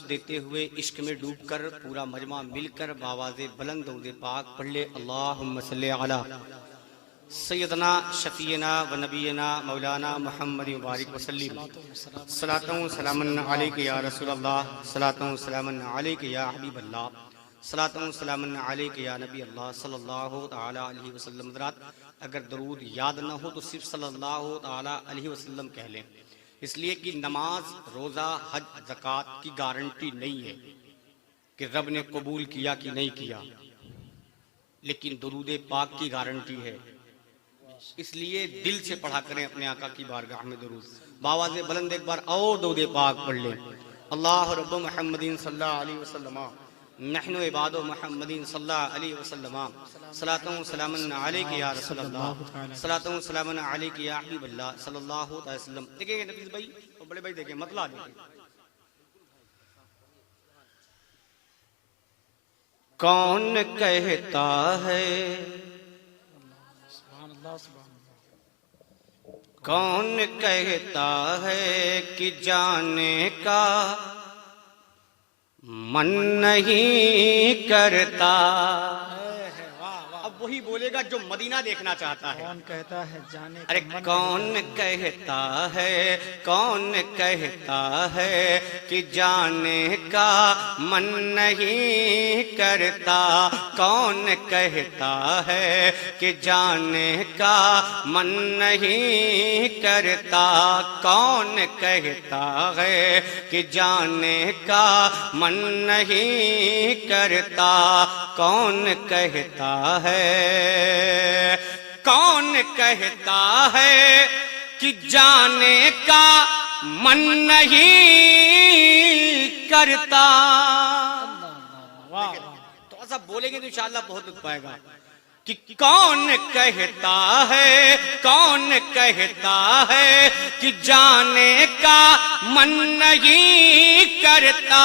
سرود دیتے ہوئے عشق میں ڈوب کر پورا مجمع مل کر بآواز بلند درود پاک پڑھ لے۔ اللہم صلی علی سیدنا شفیعنا و نبینا مولانا محمد مبارک وسلم۔ صلاۃ و سلام علیک یا رسول اللہ، صلاۃ و سلام علیک یا حبیب اللہ، صلاۃ و سلام علیک یا نبی اللہ صلی اللہ تعالی علیہ وسلم۔ حضرات اگر درود یاد نہ ہو تو صرف صلی اللہ تعالی علیہ وسلم کہہ لیں، اس لیے کہ نماز، روزہ، حج، زکوٰۃ کی گارنٹی نہیں ہے کہ رب نے قبول کیا کہ نہیں کیا، لیکن درود پاک کی گارنٹی ہے۔ اس لیے دل سے پڑھا کریں اپنے آقا کی بارگاہ میں درود، بآواز بلند ایک بار اور درود پاک پڑھ لیں۔ اللہ رب محمد صلی اللہ علیہ وسلم، نحن عباد محمد صلی اللہ علیہ وسلم، صلاۃ و سلام علیک یا رسول اللہ، صلاۃ و سلام علیک یا حبیب اللہ صلی اللہ علیہ وسلم۔ دیکھیں گے نفیس بھائی اور بڑے بھائی، دیکھیں مطلع دیکھیں۔ کون کہتا ہے، کون کہتا ہے کہ جانے کا من نہیں کرتا؟ اب وہی بولے گا جو مدینہ دیکھنا چاہتا ہے۔ کون کہتا ہے جانے کا ارے کون کہتا ہے، کون کہتا ہے کہ جانے کا من نہیں کرتا؟ کون کہتا ہے کہ جانے کا من نہیں کرتا؟ کون کہتا ہے کہ جانے کا من نہیں کرتا؟ کون کہتا ہے، کون کہتا ہے کہ جانے کا من نہیں کرتا؟ تو ایسا بولیں گے تو انشاءاللہ بہت دکھ پائے گا کہ کون کہتا ہے، کون کہتا ہے کہ جانے کا من نہیں کرتا؟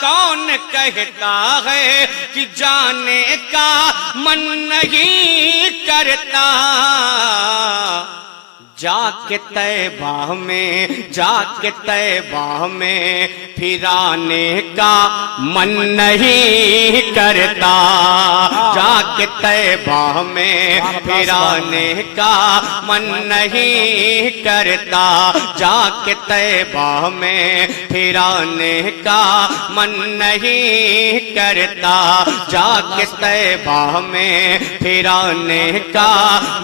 کون کہتا ہے کہ جانے کا من نہیں کرتا؟ جا کے طیبہ میں، جا کے طیبہ میں پھرانے کا من نہیں کرتا؟ جا کے طیبہ میں پھرانے کا من نہیں کرتا؟ جا کے طیبہ میں پھرانے کا من نہیں کرتا؟ جا کے طیبہ میں پھرانے کا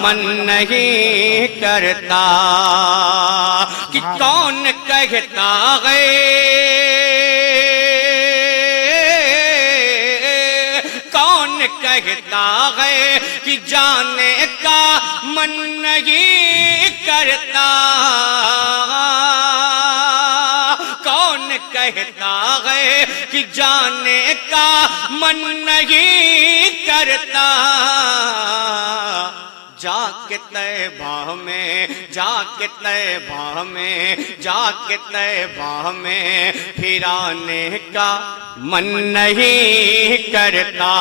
من نہیں کرتا؟ کہ کون کہتا ہے، کون کہتا ہے کہ جانے کا من نہیں کرتا؟ کون کہتا ہے کہ جانے کا من نہیں کرتا؟ جا کے طیبہ میں، جا کے طیبہ میں، جا کے طیبہ میں پھرانے کا من نہیں کرتا؟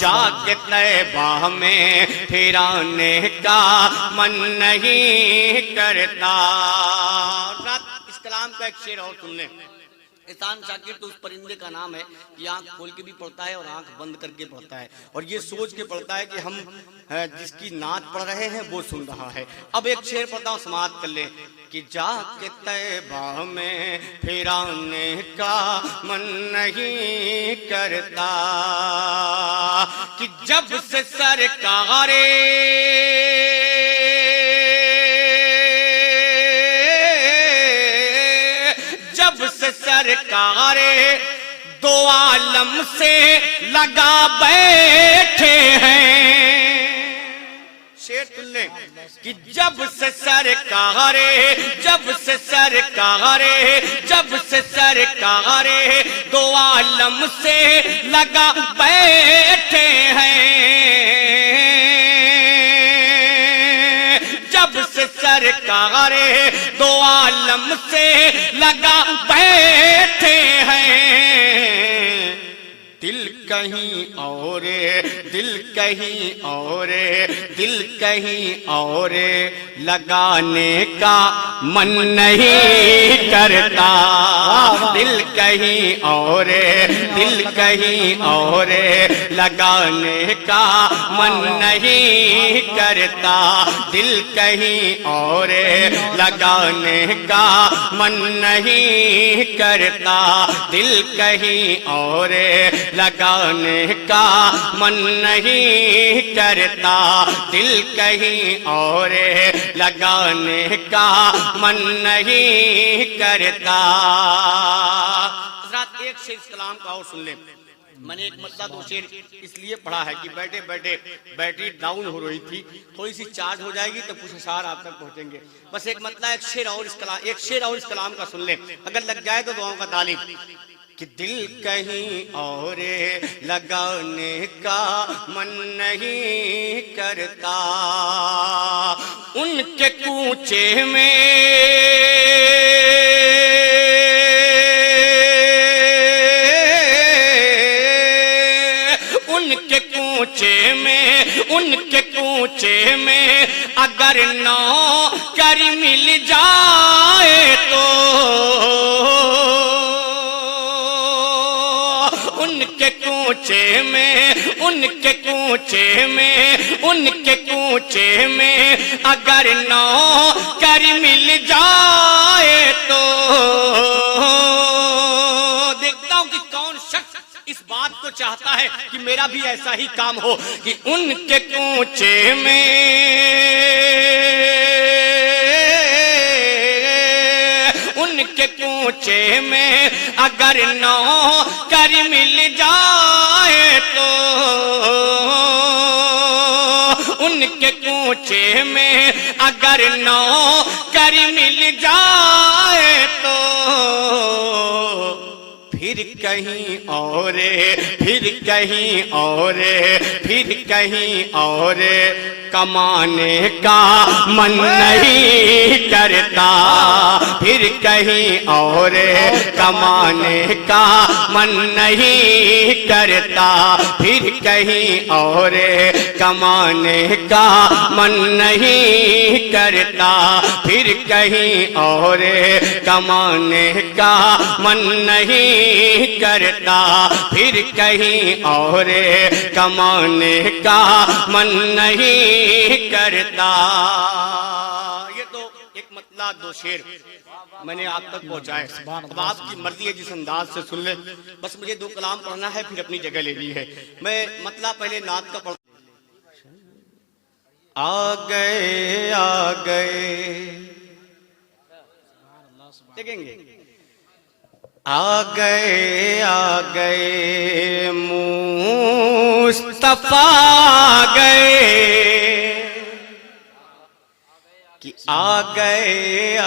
جا کے طیبہ میں پھرانے کا من نہیں کرتا؟ اس کلام کا ایک شعر اور سن لیں۔ احسان شاکر تو اس پرندے کا نام ہے کہ آنکھ کھول کے بھی پڑھتا ہے اور آنکھ بند کر کے پڑھتا ہے، اور یہ سوچ کے پڑھتا ہے کہ ہم جس کی نعت پڑھ رہے ہیں وہ سن رہا ہے۔ اب ایک شعر پڑھتا ہوں، سماعت کر لیں کہ جا کے طیبہ میں پھرانے کا من نہیں کرتا؟ کہ جب سے سرکار سرکار دو عالم سے لگا بیٹھے ہیں۔ شعر سن لیں کہ جب سے سرکار، جب سے سرکار، جب سے سرکار دو عالم سے لگا بیٹھے ہیں۔ جب سے سرکار دو عالم سے لگا بیٹھے ہیں۔ دل کہیں اور، دل کہیں اور، دل کہیں اور لگانے کا من نہیں کرتا، دل کہیں اور لگانے کا من نہیں کرتا، دل کہیں اور لگانے کا من نہیں کرتا، دل کہیں اور لگانے کا من نہیں کرتا، دل کہیں اور لگانے کا من نہیں کرتا۔ حضرات ایک شعر اس کلام کا اور سن لیں، میں نے ایک مطلع دو شعر اس لیے پڑھا ہے کہ بیٹھے بیٹھے بیٹری ڈاؤن ہو رہی تھی، تھوڑی سی چارج ہو جائے گی تو کچھ اشعار آپ تک پہنچیں گے۔ بس ایک مطلع ایک شعر اور اس کلام کا سن لیں، اگر لگ جائے تو دعاؤں کا تعلیم کہ دل کہیں اور لگانے کا من نہیں کرتا، ان کے کوچے میں ان کے کوچے میں اگر نوکر مل جائے تو ان کے کوچے میں اگر نوکر مل جائے تو دیکھتا ہوں کہ کون شخص اس بات کو چاہتا ہے کہ میرا بھی ایسا ہی کام ہو کہ ان کے کوچے میں اگر نوکر مل جائے تو ان کے کوچے میں اگر نوکر مل جائے تو پھر کہیں اور کمانے کا من نہیں کرتا، پھر کہیں اور کمانے کا من نہیں کرتا، پھر کہیں اور کمانے کا من نہیں کرتا، پھر کہیں اور کمانے کا من نہیں کرتا، پھر کہیں اور کمانے کا من نہیں کرتا۔ یہ تو ایک مطلع دو شعر میں نے آپ تک پہنچائے، اب آپ کی مرضی ہے جس انداز سے سن لیں، بس مجھے دو کلام پڑھنا ہے پھر اپنی جگہ لے لی ہے۔ میں مطلع پہلے نعت کا پڑھتا ہوں۔ آ گئے دیکھیں گے، آ گئے مصطفیٰ گئے کہ آ گئے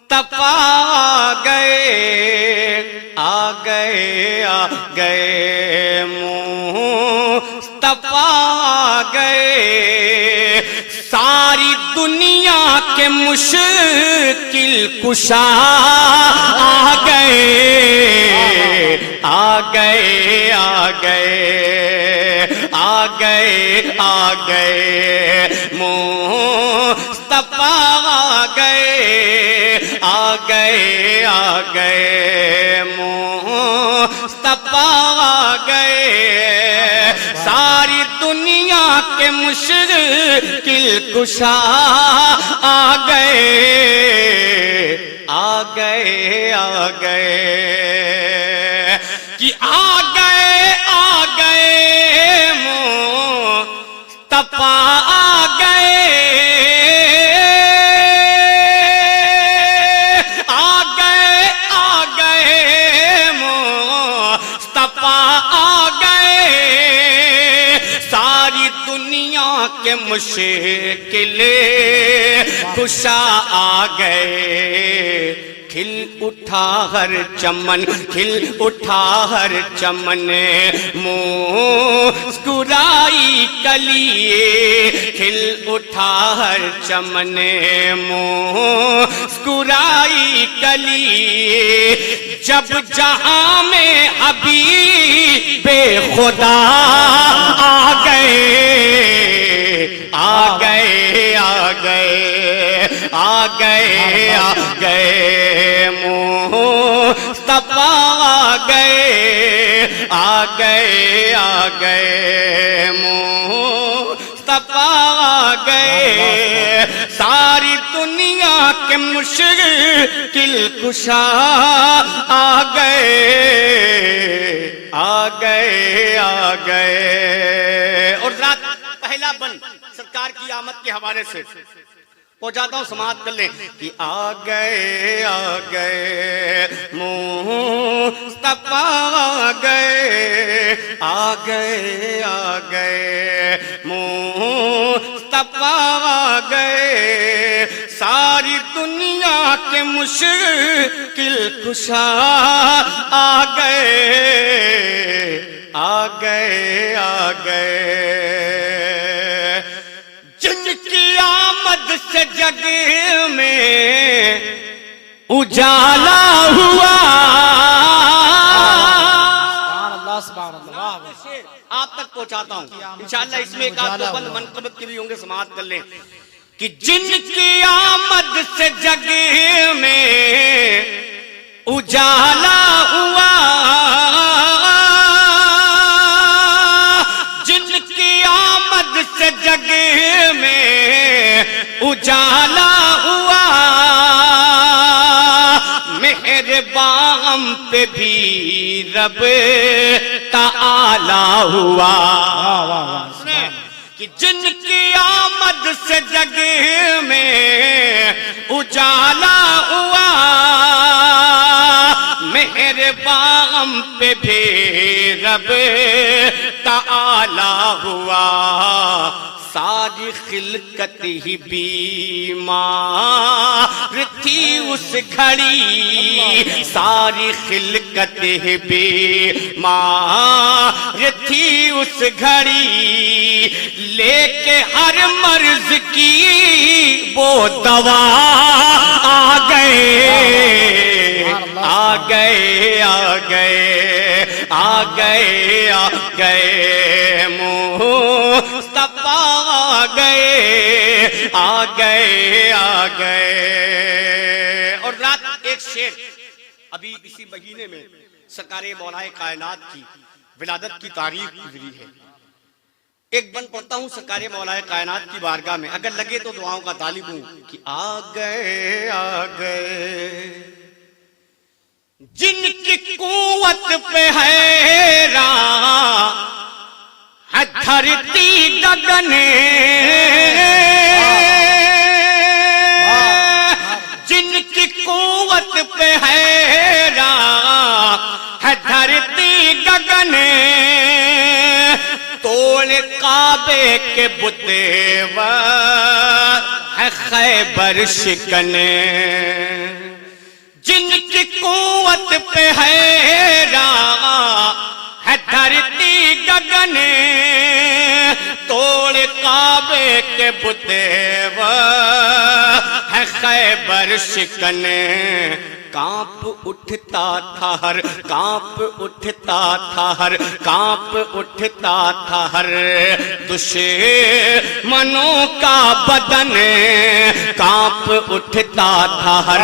مصطفیٰ گئے، آ گئے مصطفیٰ گئے، ساری دنیا کے مشکل کشا آ گئے، آ گئے مصطفیٰ گئے، آ گئے مصطفیٰ گئے، ساری دنیا کے مشکل کشا آ گئے کہ آ گئے مصطفیٰ آ گئے، آ گئے مصطفیٰ آ گئے، ساری دنیا کے مشکل کشا آ گئے، کھل اٹھا ہر چمن، کھل اٹھا ہر چمن، مسکرائی کلیے، کھل اٹھا ہر چمن، مسکرائی کلیے، جب جہاں میں حبیب خدا آ گئے، آ گئے، آ گئے، آ گئے، آ گئے، مصطفیٰ آ گئے، آ گئے، آ گئے، مصطفیٰ آ گئے، ساری دنیا کے مشکل کشا آ گئے، آ گئے، آ گئے۔ اور رات پہلا بند سرکار کی آمد کے حوالے سے پہنچاتا ہوں، سماعت کر لیں کہ آ گئے، آ گئے، مصطفیٰ آ گئے، آ گئے، آ گئے، مصطفیٰ آ گئے، ساری دنیا کے مشکل کشا آ گئے، آ گئے، آ گئے، جن کی آمد سے جگ میں اجالا ہوا، آپ تک پہنچاتا ہوں انشاءاللہ، اس میں ایک آپ دو بند منقبت کے بھی ہوں گے، سماعت کر لیں کہ جن کی آمد سے جگ میں اجالا ہوا، جن کی آمد سے جگ میں اجالا ہوا، مہربان پہ بھی رب تعالی ہوا، کہ جن کی آمد سے جگ میں اجالا ہوا، مہربان پہ بھی رب تعالی ہوا، ساری خلقت ہی بیمار تھی اس گھڑی، ساری خلقت ہی بیمار تھی اس گھڑی، لے کے ہر مرض کی وہ دوا آ گئے، آ گئے، آ گئے، آ گئے، آ گئے، مصطفیٰ آ گئے، آ گئے، آ گئے۔ اور رات ایک شعر ابھی اسی مہینے میں سرکار مولا کائنات کی ولادت کی تاریخ گزری ہے، ایک بند پڑھتا ہوں سرکار مولا کائنات کی بارگاہ میں، اگر لگے تو دعاؤں کا طالب ہوں کہ آ گئے، آ گئے، جن کی قوت پہ حیران ہے دھرتی گگن، جن کی قوت پہ حیران ہے دھرتی گگن، توڑ کعبے کے بتِ ہے خیبر شکن، جن کی قوت پہ حیران ہے دھرتی گگن، توڑ کعبے کے بتِ ہے خیبر شکن، کانپ اٹھتا تھا ہر، کانپ اٹھتا تھا ہر، کانپ اٹھتا تھا ہر دشمنوں کا بدن، کانپ اٹھتا تھا ہر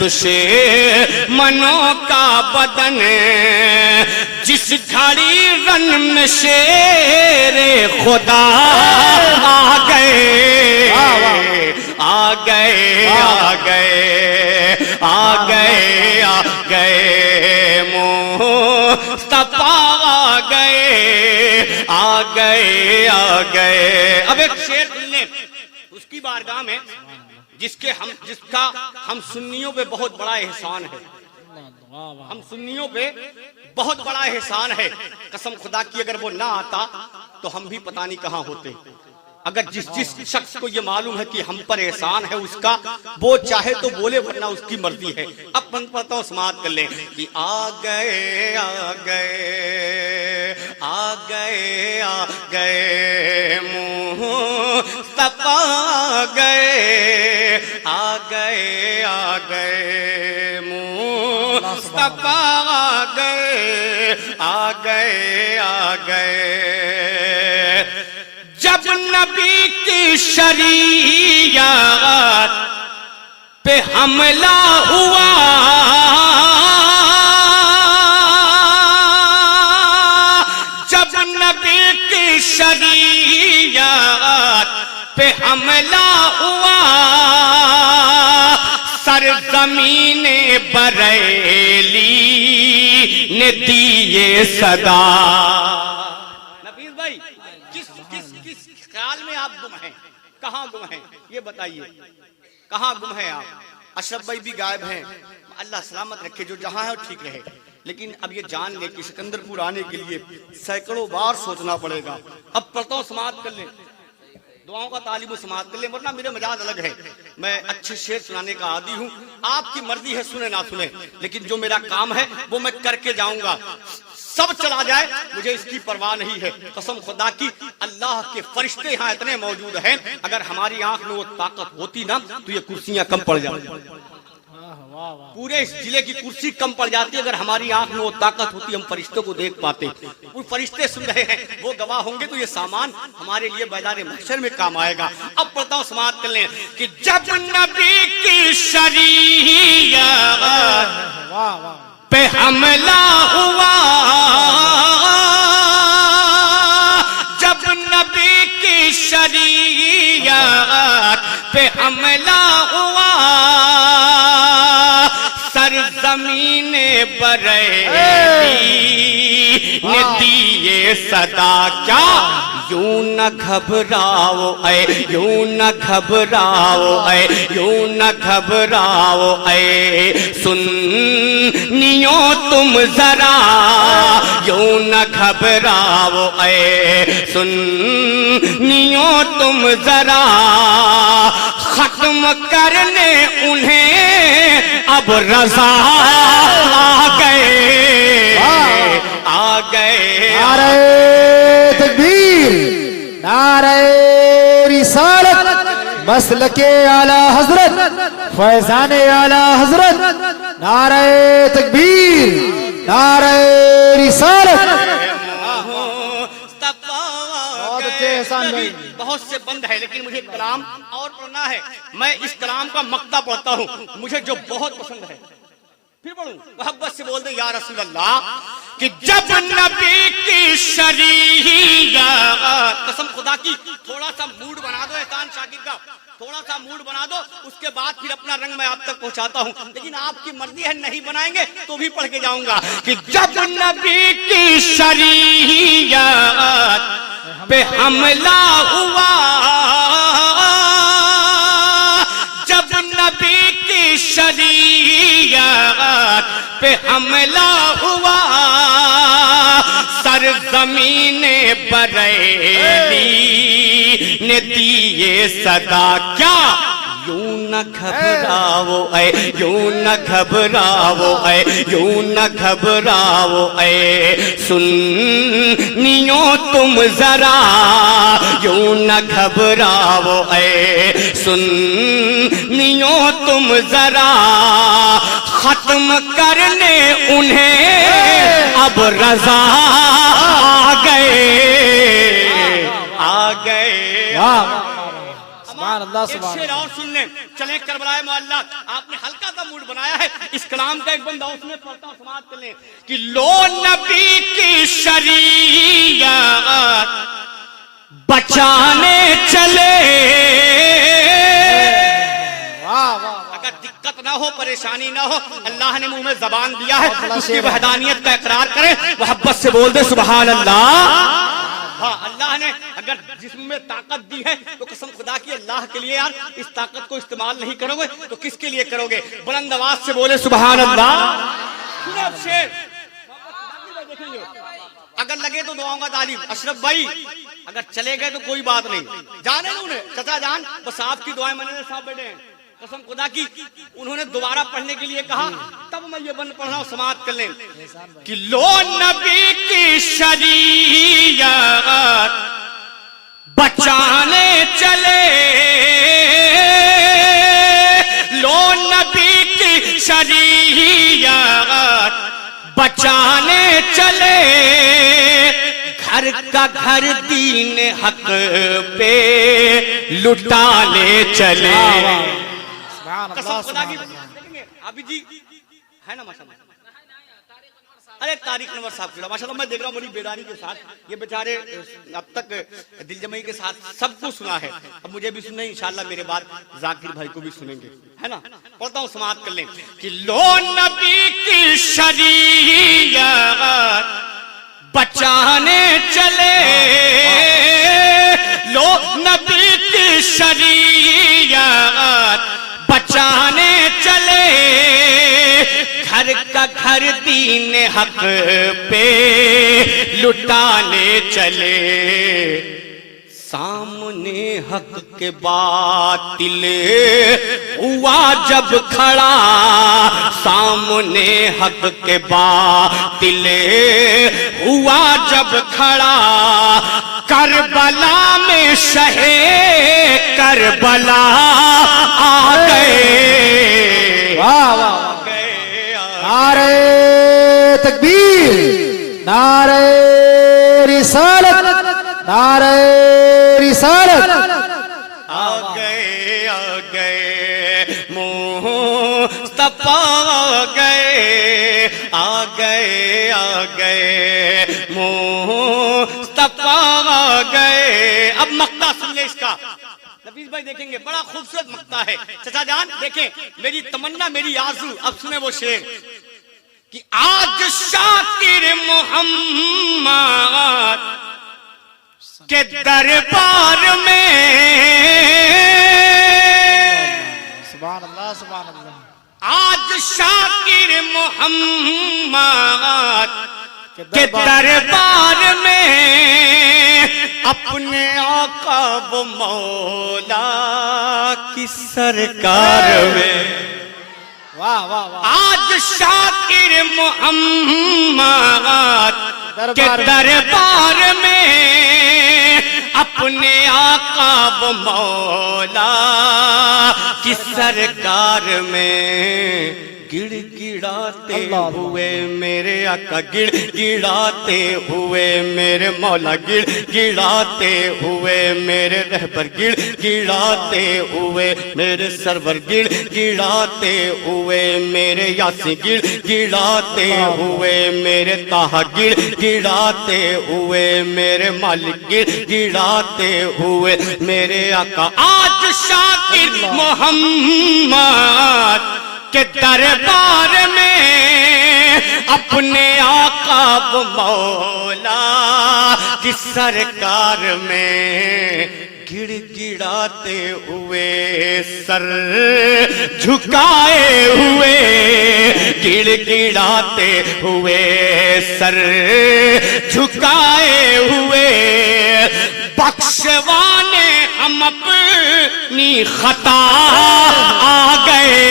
دشمنوں کا بدن، جس گھڑی رن میں شیر خدا آ گئے، آ گئے، آ گئے، آ گئے، آ گئے، مصطفیٰ آ گئے، آ گئے، آ گئے۔ اب ایک شعر سن لیں اس کی بارگاہ میں، جس کا ہم سنیوں پہ بہت بڑا احسان ہے، ہم سنیوں پہ بہت بڑا احسان ہے، قسم خدا کی اگر وہ نہ آتا تو ہم بھی پتہ نہیں کہاں ہوتے۔ اگر جس شخص کو یہ معلوم ہے کہ ہم پر احسان ہے اس کا، وہ چاہے تو بولے ورنہ اس کی مرضی ہے۔ اب من پڑھتا ہوں، سماعت کر لیں کہ آ گئے آ گئے آ گئے آ گئے مصطفیٰ آ گئے آ گئے آ گئے مصطفیٰ آ گئے آ گئے آ گئے۔ جب نبی کی شریعت پہ حملہ ہوا، جب نبی کی شریعت پہ حملہ ہوا، سرزمین بریلی نے دی یہ صدا۔ نفیس بھائی، کس خیال میں آپ گم ہیں؟ کہاں گم ہیں یہ بتائیے، کہاں گم ہیں آپ؟ اشرف بھائی بھی غائب ہیں، اللہ سلامت رکھے، جو جہاں ہے وہ ٹھیک رہے، لیکن اب یہ جان لے کہ سکندر پور آنے کے لیے سینکڑوں بار سوچنا پڑے گا۔ اب پڑھتا ہوں، سماعت کر لیں، دعاؤں کا تعلیم و سماعت کر لیں، ورنہ میرے مزاج الگ ہے، میں اچھے شعر سنانے کا عادی ہوں، آپ کی مرضی ہے سنیں نہ سنیں، لیکن جو میرا کام ہے وہ میں کر کے جاؤں گا۔ سب چلا جائے مجھے اس کی پرواہ نہیں ہے، قسم خدا کی، اللہ کے فرشتے یہاں اتنے موجود ہیں، اگر ہماری آنکھ میں وہ طاقت ہوتی نا تو یہ کرسیاں کم پڑ جاتی، پورے اس ضلع کی کرسی کم پڑ جاتی اگر ہماری آنکھ میں وہ طاقت ہوتی، ہم فرشتوں کو دیکھ پاتے۔ وہ فرشتے سن رہے ہیں، وہ گواہ ہوں گے، تو یہ سامان ہمارے لیے میدان محشر میں کام آئے گا۔ اب پڑھتا ہوں، سماعت کر لیں کہ جب نبی کی شریعت پہ حملہ ہوا، جب نبی کی شریعت پہ حملہ ہوا، سرزمین بریلی نے دی یہ صدا۔ کیا؟ یوں نہ گھبراؤ اے، یوں نہ گھبراؤ اے، یوں نہ گھبراؤ اے سنیوں تم ذرا، یوں نہ گھبراؤ اے سنیوں تم ذرا، ختم کرنے انہیں اب رضا آ گئے آ گئے۔ نعرہ تکبیر، نعرہ رسالت، مسلک اعلی حضرت، فیضان اعلی حضرت، نعرہ تکبیر، نعرہ رسالت۔ بہت اچھے احسان بھائی، بہت سے بند ہے، لیکن مجھے کلام اور پڑھنا ہے، میں اس کلام کا مقطع پڑھتا ہوں، مجھے جو بہت پسند ہے، پھر پڑھوں، محبت سے بول دیں یا رسول اللہ، کہ جب نبی کی شریعت، قسم خدا کی، تھوڑا سا موڈ بنا دو احسان شاکر کا، تھوڑا سا موڈ بنا دو، اس کے بعد پھر اپنا رنگ میں آپ تک پہنچاتا ہوں، لیکن آپ کی مرضی ہے، نہیں بنائیں گے تو بھی پڑھ کے جاؤں گا کہ جب نبی کی شریعت پہ حملہ ہوا، جب نبی کی شریعت پہ حملہ ہوا، سرزمین بریلی نے دی یہ صدا۔ کیا؟ یوں نہ گھبراؤ اے، یوں نہ گھبراؤ اے، یوں نہ گھبراؤ اے سنیوں تم ذرا، یوں نہ گھبراؤ اے سنیوں تم ذرا، ختم کرنے انہیں اب رضا آ گئے آ گئے۔ سبحان اللہ، ایک سبحان شعر اللہ۔ اور سن لیں، چلیں کربلائے معلیٰ، آپ نے ہلکا سا موڈ بنایا ہے، اس کلام کا ایک بندہ اس میں پڑھتا ہوں، سماعت کر لیں کہ لو نبی کی شریعت بچانے چلے، اگر دقت نہ ہو، پریشانی نہ ہو، اللہ نے منہ میں زبان دیا ہے، اس کی وحدانیت کا اقرار کریں، محبت سے بول دے سبحان اللہ۔ ہاں، اللہ نے اگر جسم میں طاقت دی ہے تو قسم خدا کی اللہ کے لیے یار اس طاقت کو استعمال نہیں کرو گے تو کس کے لیے کرو گے؟ بلند آواز سے بولے سبحان اللہ۔ سنو اب شعر، اگر لگے تو دعاؤں کا تعلیم، اشرف بھائی اگر چلے گئے تو کوئی بات نہیں. جانے انہیں چچا جان بس آپ کی دعائیں منظر صاحب بیٹھے ہیں قسم خدا کی. انہوں نے دوبارہ پڑھنے کے لیے کہا تب میں یہ بند پڑھ رہا ہوں سماعت کر لیں کہ لو نبی کی شریعت بچانے چلے لو نبی کی شریعت بچانے چلے گھر کا گھر دین حق پہ لٹانے چلے. قسم خدا کی دیکھیں گے ابھی جی ہے نا ماشاءاللہ. ارے طارق انور صاحب کھڑا ماشاءاللہ میں دیکھ رہا ہوں بڑی بیداری کے ساتھ. یہ بیچارے اب تک دل جمعی کے ساتھ سب کو سنا ہے, اب مجھے بھی سننا ہے انشاءاللہ میرے بعد ذاکر بھائی کو بھی سنیں گے ہے نا. پڑھتا ہوں سماعت کر لیں کہ لو نبی کی شریعت بچانے چلے لو نبی کی شریعت بچانے چلے گھر کا گھر دین حق پہ لٹانے چلے. سامنے حق کے باطل ہوا جب کھڑا سامنے حق کے باطل ہوا جب کھڑا کربلا میں شہے کربلا آ گئے. واہ واہ نعرہ تکبیر نعرہ رسالت نعرہ رسالت. آ گئے مصطفیٰ آ گئے مصطفیٰ آ گئے. اب مقطع سن لے اس کا نفیس بھائی دیکھیں گے بڑا خوبصورت مقطع ہے. چچا جان دیکھیں میری تمنا میری آرزو اب سنیں وہ شعر کہ آج شاکر محمد کے دربار میں سبحان اللہ سبحان اللہ. آج شاکر محمد کے دربار میں اپنے آقا و مولا کی سرکار میں واہ واہ واہ آج شاکر محمد کے دربار میں اپنے آقا و مولا کی سرکار میں گڑ گڑاتے ہوئے میرے آقا گڑ گڑاتے ہوئے میرے مولا گڑ گڑاتے ہوئے میرے رہبر گڑ گڑاتے ہوئے میرے سرور گڑ گڑاتے ہوئے میرے یاسی گڑ گڑاتے ہوئے میرے طاہا گڑ گڑاتے ہوئے میرے مالک گڑ گڑاتے ہوئے میرے آقا. آج شاکر محمد کے دربار میں اپنے آقا و مولا کی سرکار میں گڑ گڑاتے ہوئے سر جھکائے ہوئے گڑ گڑاتے ہوئے سر جھکائے ہوئے بخشوانے ہم اپنی خطا آ گئے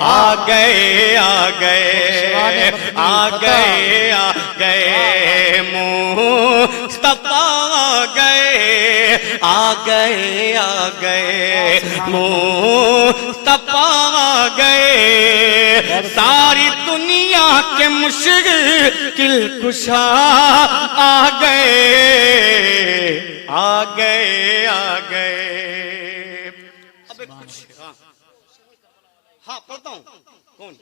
آ گئے آ گئے آ گئے آ گئے مصطفیٰ آ گئے آ گئے آ گئے مصطفیٰ آ گئے ساری دنیا کے مشکل کشا آ گئے آ گئے آ گئے. اب ایک کچھ ہاں پڑھتا ہوں کون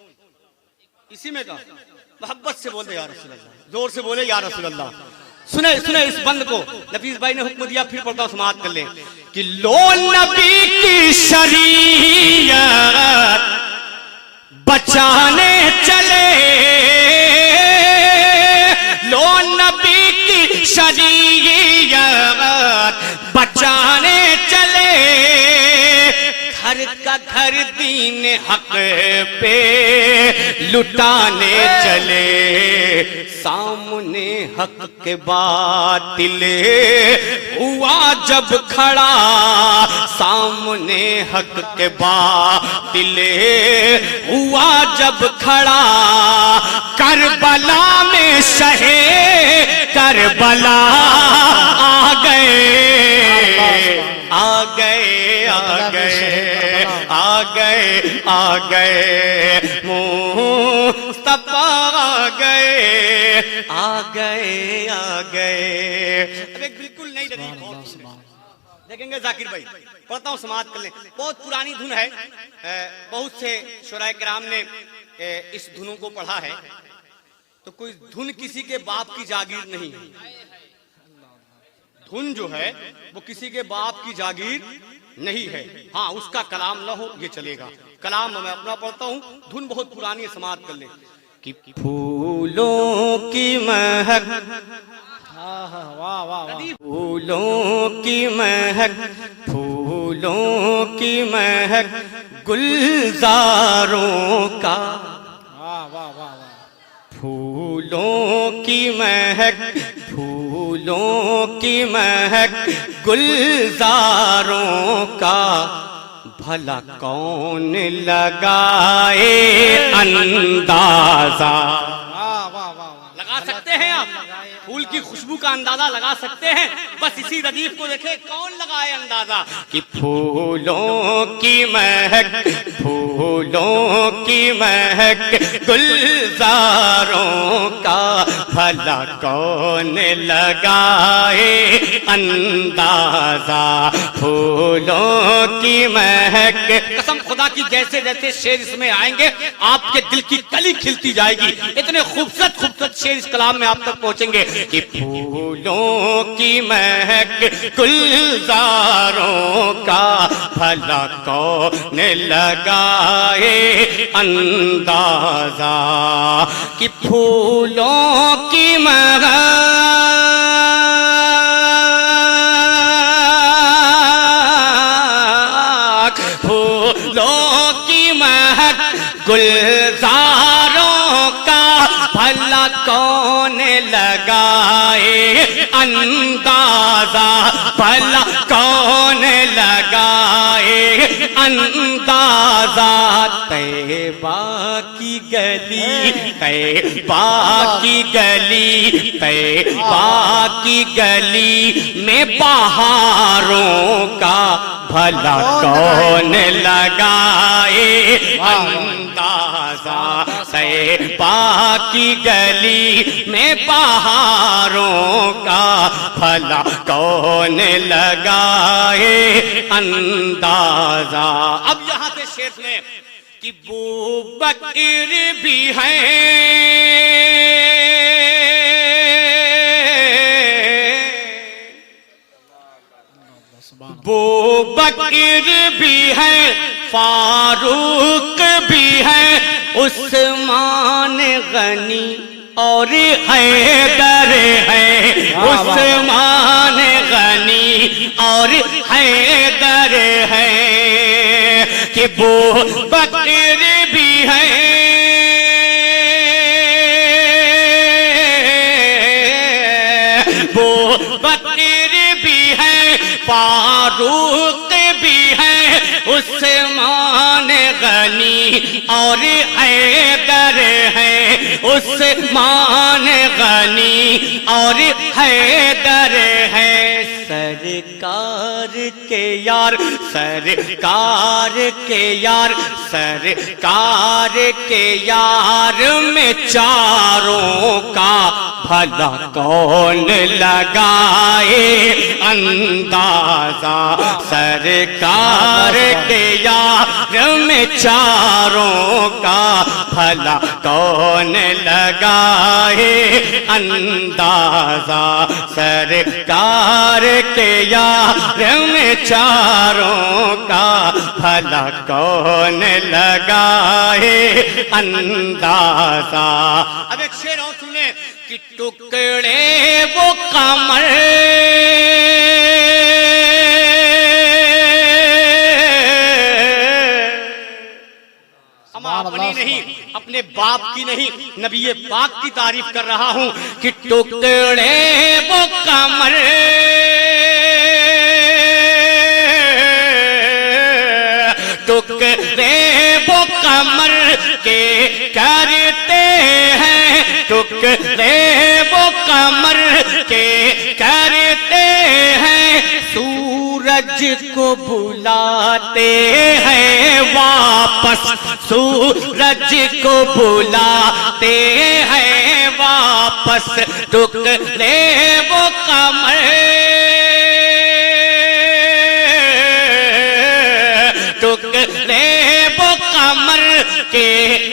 اسی میں کا محبت سے بولے یا رسول اللہ زور سے بولے یا رسول اللہ. سنیں سنیں اس بند کو نفیس بھائی نے حکم دیا پھر پڑھتا ہوں سماعت کر لیں کہ لو نبی کی شریعت بچانے چلے لو نبی کی شریعت بچانے چلے گھر کا گھر دین حق پہ لٹانے چلے، سامنے حق کے باطل ہوا جب کھڑا، سامنے حق کے باطل ہوا جب کھڑا، کربلا میں شہے کربلا آ گئے، آ گئے، آ گئے، آ گئے، آ گئے، مصطفیٰ آ گئے، آ گئے، آ گئے۔ اب ایک بالکل نئی ردیف دیکھیں گے ذاکر بھائی، پڑھتا ہوں سماعت کر لیں، بہت پرانی دھن ہے، بہت سے شعراء کرام نے اس دھنوں کو پڑھا ہے، تو کوئی دھن کسی کے باپ کی جاگیر نہیں ہے، دھن جو ہے وہ کسی کے باپ کی جاگیر نہیں ہے، ہاں اس کا کلام نہ ہو یہ چلے گا، کلام میں اپنا پڑھتا ہوں، دھن بہت پرانی ہے، سماعت کر لیں کہ پھولوں کی مہک، واہ واہ واہ، پھولوں کی مہک، پھولوں کی مہک گلزاروں کا، واہ واہ واہ، پھولوں کی مہک، پھولوں کی مہک گلزاروں کا، بھلا کون لگائے اندازہ، لگا سکتے ہیں آپ پھول کی خوشبو کا اندازہ لگا سکتے ہیں، بس اسی ردیف کو دیکھیں کون لگائے اندازہ کہ پھولوں کی مہک، پھولوں کی مہک گلزاروں کا، بھلا کون لگائے اندازہ، پھولوں کی مہک، قسم خدا کی جیسے جیسے شعر اس میں آئیں گے آپ کے دل کی کلی کھلتی جائے گی، اتنے خوبصورت خوبصورت شعر اس کلام میں آپ تک پہنچیں گے کہ پھولوں کی مہک گلزاروں کا، بھلا کون لگائے اندازہ، کہ پھولوں کی مہک، پھولوں کی مہک گلزاروں کا، بھلا کون لگائے اندازہ، بھلا کون لگائے اندازہ، طیبہ کی گلی، طیبہ کی گلی، طیبہ کی گلی میں بہاروں کا، بھلا کون لگائے اندازہ، طیبہ کی گلی میں بہاروں کا، بھلا کون لگائے اندازہ۔ اب یہاں سے شعر سنیں کہ بوبکر بھی ہیں، بوبکر بھی ہے، فاروق بھی ہے، عثمان غنی اور حیدر ہے، عثمان غنی اور حیدر ہے، کہ بوبکر بھی ہے، بوبکر بھی ہے، فاروق بھی ہے، عثمان غنی اور حیدر ہے، عثمان غنی اور حیدر ہے، سرکار کے یار، سرکار کے یار، سرکار کے یار میں چاروں کا، بھلا کون لگائے اندازہ، سرکار کے یار میں چاروں کا، بھلا کون لگائے اندازہ، سرکار کے یار میں چاروں کا، بھلا کون لگائے اندازہ۔ اب ایک شعر اور سنیں کہ ٹکڑے وہ قمر، نہیں، اپنے باپ کی نہیں، نبی پاک کی تعریف کر رہا ہوں کہ ٹکڑے وہ کمر ٹکڑے وہ کمر کے کرتے ہیں، ٹکڑے وہ کمر کے کرتے ہیں، سورج کو بلاتے ہیں واپس، سورج کو بلاتے ہیں واپس، ٹکڑے وہ کمر ٹکڑے وہ کمر کے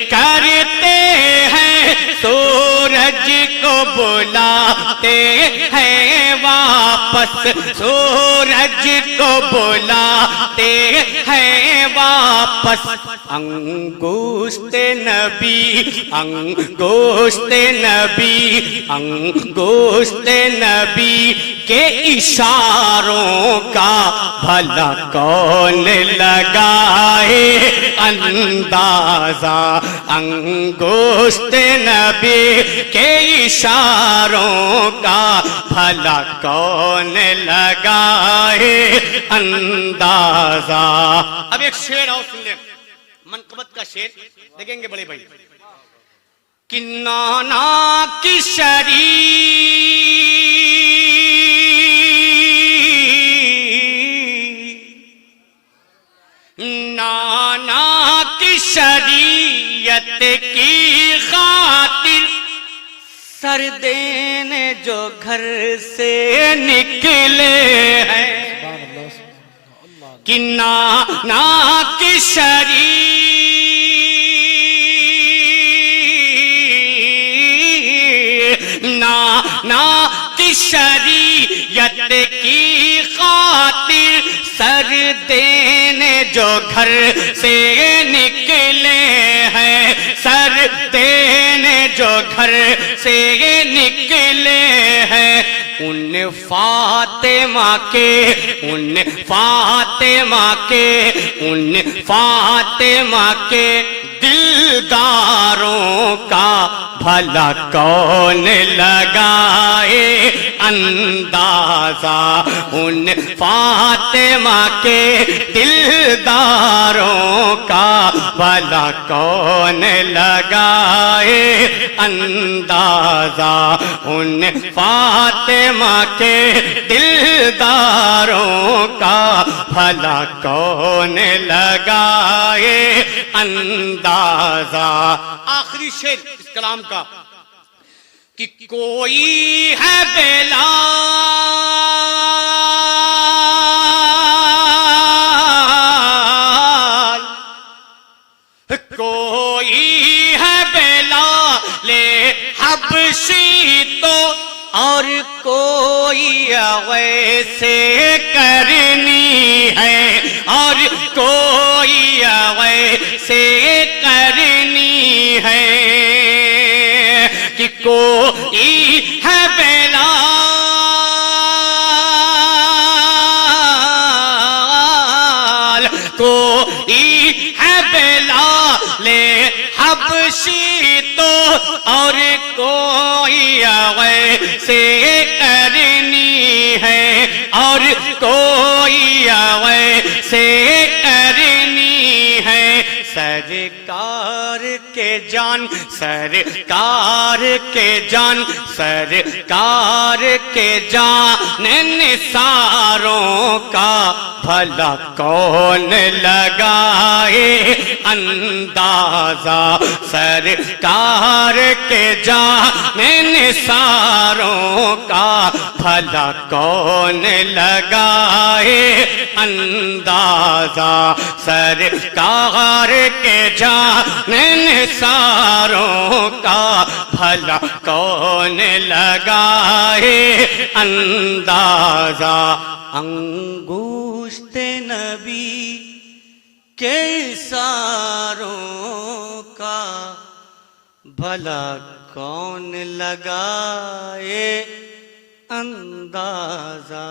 کرتے ہیں، سورج کو بلاتے ہیں واپس، سورج کو بلاتے ہیں واپس، انگشت نبی انگشت نبی انگشت نبی کے اشاروں کا بھلا کون لگائے اندازہ، انگشت نبی کے اشاروں کا بھلا کون لگائے اندازہ۔ اب ایک شعر اور سن لیں، منقبت کا شعر دیکھیں گے بڑے بھائی، کہ نانا کی نانا کی شریعت کی خاطر سر دینے جو گھر سے نکلے ہیں، کہ نانا کی نانا کی شریعت کی خاطر سر دینے جو گھر سے نکلے ہیں، سر دینے جو گھر سے نکلے ہیں، ان فاطمہ کے ان فاطمہ کے ان فاطمہ کے دلداروں کا بھلا کون لگائے اندازہ، ان فاطمہ کے دلداروں کا بھلا کون لگائے اندازہ، ان فاطمہ کے دلداروں کا بھلا کون لگائے اندازہ۔ آخری شعر اس کلام کا، کہ کوئی ہے بلال، کوئی ہے بلال حبشی تو، اور کوئی ویسے کرنی ہے، اور کوئی ویسے کرنی ہے، کہ کوئی ہے بلال، کوئی ہے بلال حبشی تو، اور کوئی ویسے کرنی ہے، اور کوئی ویسے کرنی ہے، سرکار کے جان سرکار کے جان سرکار کے جان نثاروں کا بھلا کون لگائے اندازہ، سرکار کے جان نثاروں کا بھلا کون لگائے اندازہ، سرکار کے جان نثاروں کا بھلا کون لگائے اندازہ، انگشت نبی کے اشاروں کا بھلا کون لگائے اندازہ۔